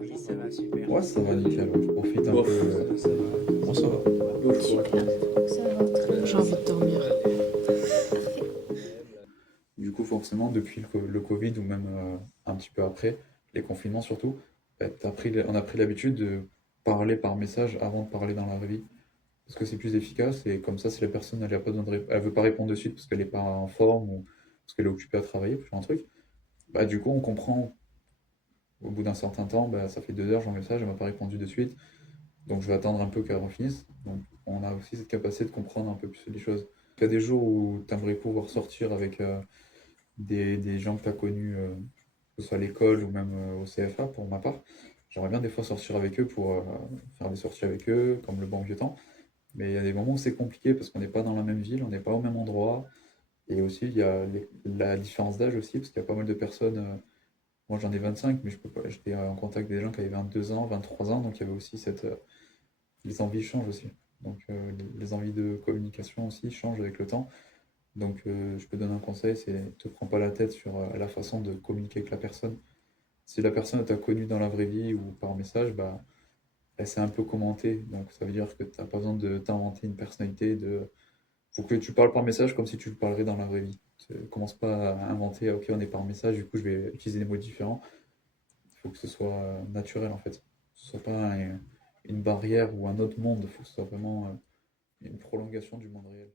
Oui, ça va, super. Ouais, ça va nickel, ouais. Je profite un Bof, peu. ça va. Bon, ça va. Bof, Super, ça va très. J'ai envie de dormir. Parfait. Du coup, forcément, depuis le Covid ou même un petit peu après, les confinements surtout, bah, on a pris l'habitude de parler par message avant de parler dans la vraie vie. Parce que c'est plus efficace et comme ça, si la personne elle a pas besoin elle veut pas répondre de suite parce qu'elle n'est pas en forme ou parce qu'elle est occupée à travailler, pour faire un truc, bah du coup, on comprend au bout d'un certain temps, bah, ça fait 2 heures, j'en message, elle m'a pas répondu de suite, donc je vais attendre un peu qu'elle finisse. Donc on a aussi cette capacité de comprendre un peu plus les choses. Il y a des jours où tu aimerais pouvoir sortir avec des gens que tu as connus, que ce soit à l'école ou même au CFA pour ma part. J'aimerais bien des fois sortir avec eux pour faire des sorties avec eux, comme le bon vieux temps. Mais il y a des moments où c'est compliqué parce qu'on n'est pas dans la même ville, on n'est pas au même endroit. Et aussi, il y a la différence d'âge aussi, parce qu'il y a pas mal de personnes. Moi, j'en ai 25, mais je peux pas, j'étais en contact avec des gens qui avaient 22 ans, 23 ans, donc il y avait aussi les envies changent aussi. Donc les envies de communication aussi changent avec le temps. Donc je peux donner un conseil, c'est te prends pas la tête sur la façon de communiquer avec la personne. Si la personne t'a connu dans la vraie vie ou par message, bah elle s'est un peu commentée. Donc ça veut dire que t'as pas besoin de t'inventer une personnalité. Faut que tu parles par message comme si tu le parlerais dans la vraie vie. Commence pas à inventer, ah, ok, on est par message, du coup je vais utiliser des mots différents. Il faut que ce soit naturel en fait. Que ce soit pas une barrière ou un autre monde, il faut que ce soit vraiment une prolongation du monde réel.